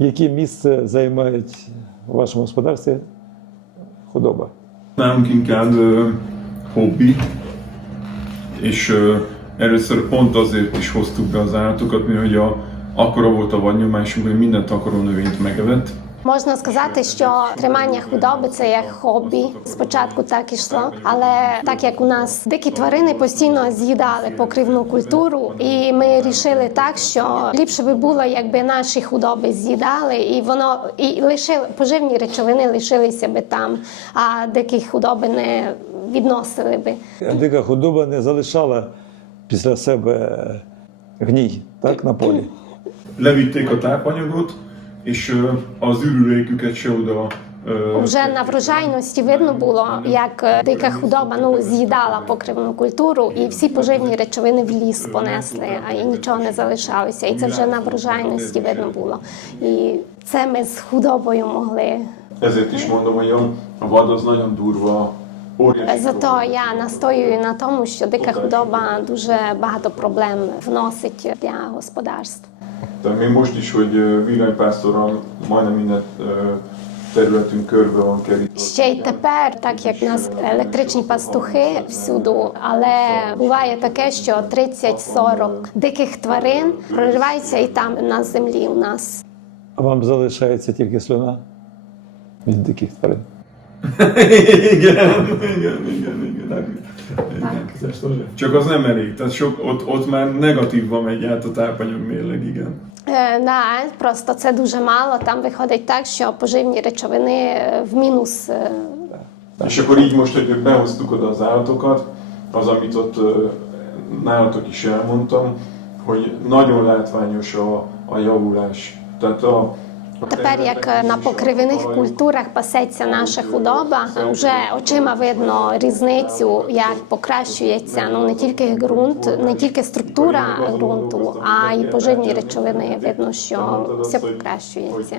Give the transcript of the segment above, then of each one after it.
Яке місце займають в вашому господарстві худоба? Nálunk inkább ö, hobbi, és ö, először pont azért is hoztuk be az állatokat, mert hogy a, akkora volt a vadnyomásunk, hogy minden takarónövényt megevett. Можна сказати, що тримання худоби це як хобі. Спочатку так ішло, але так як у нас дикі тварини постійно з'їдали покривну культуру, і ми рішили так, що ліпше би було, якби наші худоби з'їдали, і воно і лишили поживні речовини лишилися би там, а дикі худоби не відносили би. Дика худоба не залишала після себе гній так, на полі. Levitték a tápanyagot, és az ürüléküket se oda Вже на врожайності видно було, як е, дика худоба ну з'їдала покривну культуру, і всі поживні речовини в ліс понесли, а і нічого не залишалося. І це вже на врожайності видно було. І це ми з худобою могли. Ezért is mondom, hogy a a vad az nagyon durva, Зато я настоюю на тому, що дика худоба дуже багато проблем вносить для господарств. Tehát még most is, hogy ö, villanypásztorral majdnem minden ö, területünk körbe van kerítve. Ще й тепер, так як в нас електричні пастухи всюду, але буває таке, що 30-40 диких тварин прориваються і там на землі у нас. А вам залишається тільки слюна від диких тварин. igen, igen, igen, igen. igen. Csak az nem elég, tehát sok, ott, ott már negatívban megy át a tápanyag mérleg, igen. Е, да, просто це дуже мало. Там виходить так, що pоживні речовини е, в мінус. е, És akkor így most, hogy behoztuk oda az állatokat, az, amit ott ö, nálatok is elmondtam, hogy nagyon látványos a, a javulás. Tehát a, a Тепер, як е, на покривних культурах пасеться наша худоба, вже очима видно різницю, як покращується ну не тільки ґрунт, не тільки структура ґрунту, а й поживні речовини. Видно, що все покращується.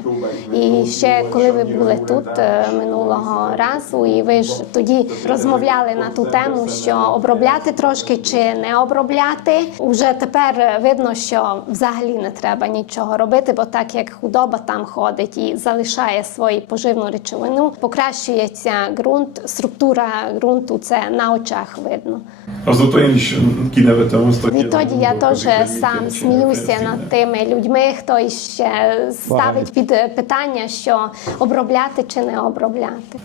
І ще коли ви були тут е, минулого разу, і ви ж тоді розмовляли на ту тему, що обробляти трошки чи не обробляти. Уже тепер видно, що взагалі не треба нічого робити, бо так як худоба там ходить і залишає свою поживну речовину, покращується ґрунт, структура ґрунту це на очах видно. Én is kinevetem azt, Відтоді я теж сам сміюся над тими людьми, хто ще ставить під питання, що обробляти чи не обробляти.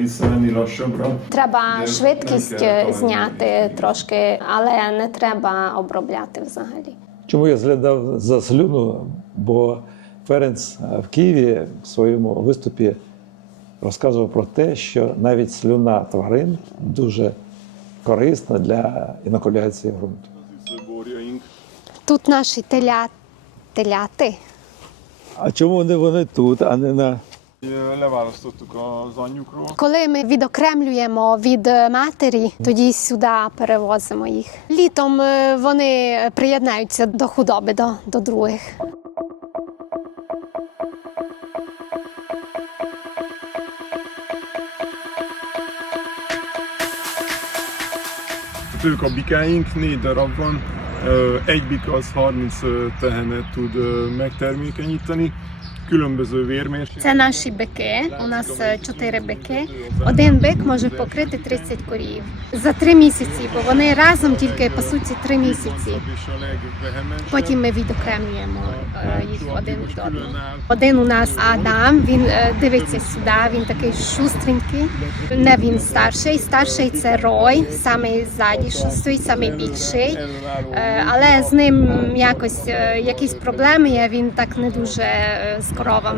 Visszavenni lassabbra. Треба швидкість е, зняти трошки, але не треба обробляти взагалі. Чому я зглядав за слюну? Бо Ференц в Києві в своєму виступі розказував про те, що навіть слюна тварин дуже корисна для інокуляції ґрунту. Тут наші теля... теляти. А чому вони, вони тут, а не на. Коли ми відокремлюємо від матері, тоді сюди перевозимо їх. Літом е, вони приєднаються до худоби, до, до других. Ők a bikáink, négy darab van. Egy bika az 30 tehenet tud megtermékenyíteni. Це наші бики. У нас е, чотири бики. Один бик може покрити 30 корів за три місяці, бо вони разом тільки пасуться три місяці. Потім ми відокремлюємо е, їх один від одного. Один у нас Адам. Він е, дивиться сюди. Він такий шустренький. Не він старший. Старший це Рой, самий ззаді, стоїть самий більший. Але з ним якось якісь проблеми є. Він так не дуже е,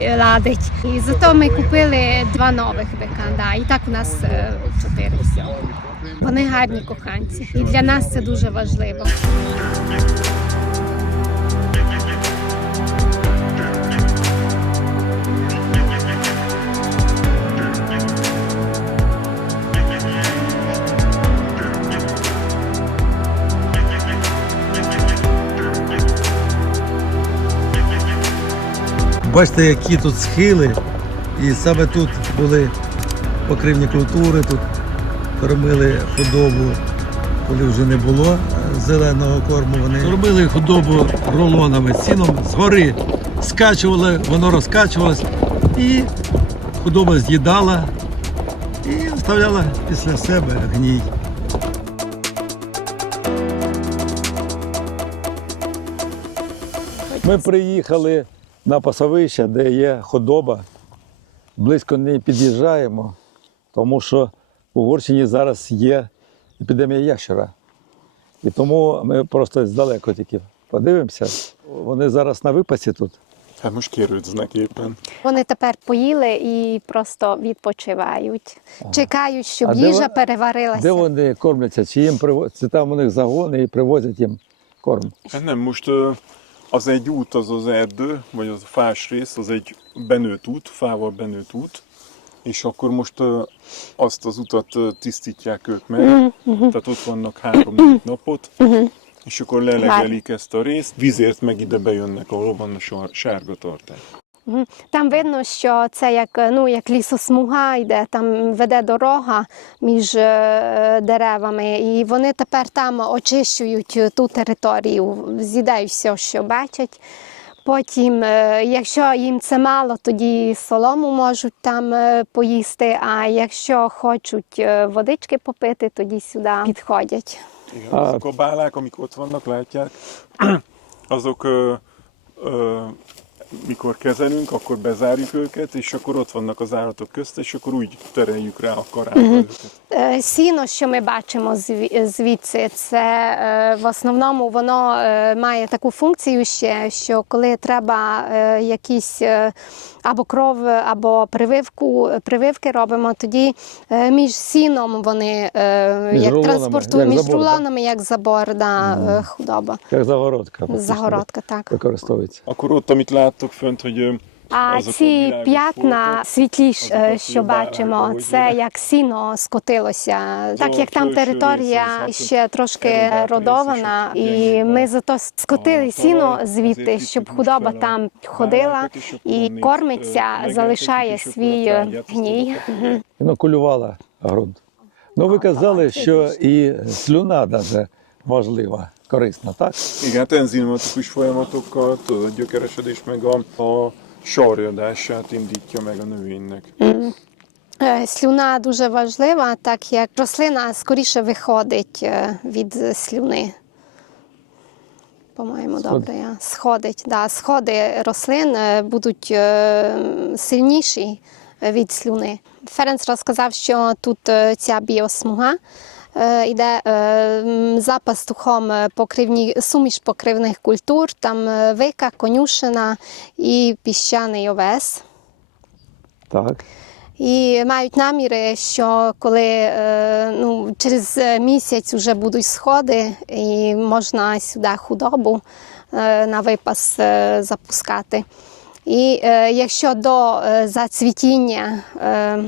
з ладить. І зато ми купили два нових бика. Да, і так у нас е, чотири всього. Вони гарні коханці, і для нас це дуже важливо. Бачите, які тут схили, і саме тут були покривні культури, тут кормили худобу, коли вже не було е, зеленого корму. Вони зробили худобу рулонами сіном згори. Скачували, воно розкачувалось і худоба з'їдала і оставляла після себе гній. Ми приїхали на пасовище, де є худоба. Близько не під'їжджаємо, тому що в Угорщині зараз є епідемія ящера. І тому ми просто здалеку тільки подивимося. Вони зараз на випасі тут. Hát most kérődznek éppen. Вони тепер поїли і просто відпочивають. Чекають, щоб А де їжа ви- переварилася. Де вони кормляться? Чи їм привозять? Це там у них загони і привозять їм корм. Hát nem, most ö, az egy út, az az erdő, vagy az a fás rész, az egy benőtt út, fával benőtt út, és akkor most azt az utat tisztítják ők meg, tehát ott vannak három-négy napot, és akkor lelegelik ezt a részt, vízért meg ide bejönnek, ahol van a sárga tartály. Там видно, що це як, ну, як лісосмуга йде, там веде дорога між е, деревами, і вони тепер там очищують ту територію, з'їдають все, що бачать. Потім, е, якщо їм це мало, тоді солому можуть там е, поїсти. А якщо хочуть е, водички попити, тоді сюди підходять. Azok a bálák, amik ott vannak, látják, azok ö, ö, mikor kezelünk, akkor bezárjuk őket, és akkor ott vannak az állatok közt, és akkor úgy tereljük rá a karába őket. Е, Сіно, що ми бачимо звідси, це в основному воно має таку функцію ще, що коли треба якісь або кров, або прививку, прививки робимо, тоді між сіном вони Між як транспортують між забор, рулонами, як забор, да, е, худоба. Як загородка. Загородка, так. Використовується. Akkor ott, amit ö, А azok a ці п'ятна світліш, е, що бачимо, це як сіно скотилося. Так як там територія ще трошки родована, і ми зато скотили сіно звідти, щоб худоба там ходила і кормиться, е, залишає свій е, гній. Інокулювала ґрунт. Ну, ви казали, що і слюна даже важлива, корисна, так? Igen, hát enzimatikus folyamatokkal, tudod, a gyökeresedés meg a, a sarjadását indítja meg a növénynek. Е, Слюна дуже важлива, так як рослина скоріше виходить від слюни. По-моєму, Сход- добре. я. Сходить. Да, сходи рослин будуть сильніші від слюни. Ференц розказав, що тут ця біосмуга йде е, м, за пастухом е, покривні, суміш покривних культур, там е, вика, конюшина і піщаний овес. Так. І мають наміри, що коли е, ну, через місяць вже будуть сходи, і можна сюди худобу е, на випас е, запускати. І е, якщо до е, зацвітіння е,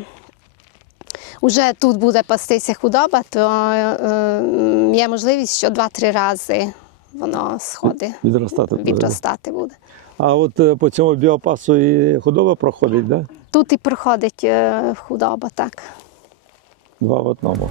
вже тут буде пастися худоба, то е, є можливість, що 2-3 рази воно сходить. Відростати. буде. відростати буде. А от е, по цьому біопасу і худоба проходить, да? Тут і проходить е, худоба, так. Два в одному.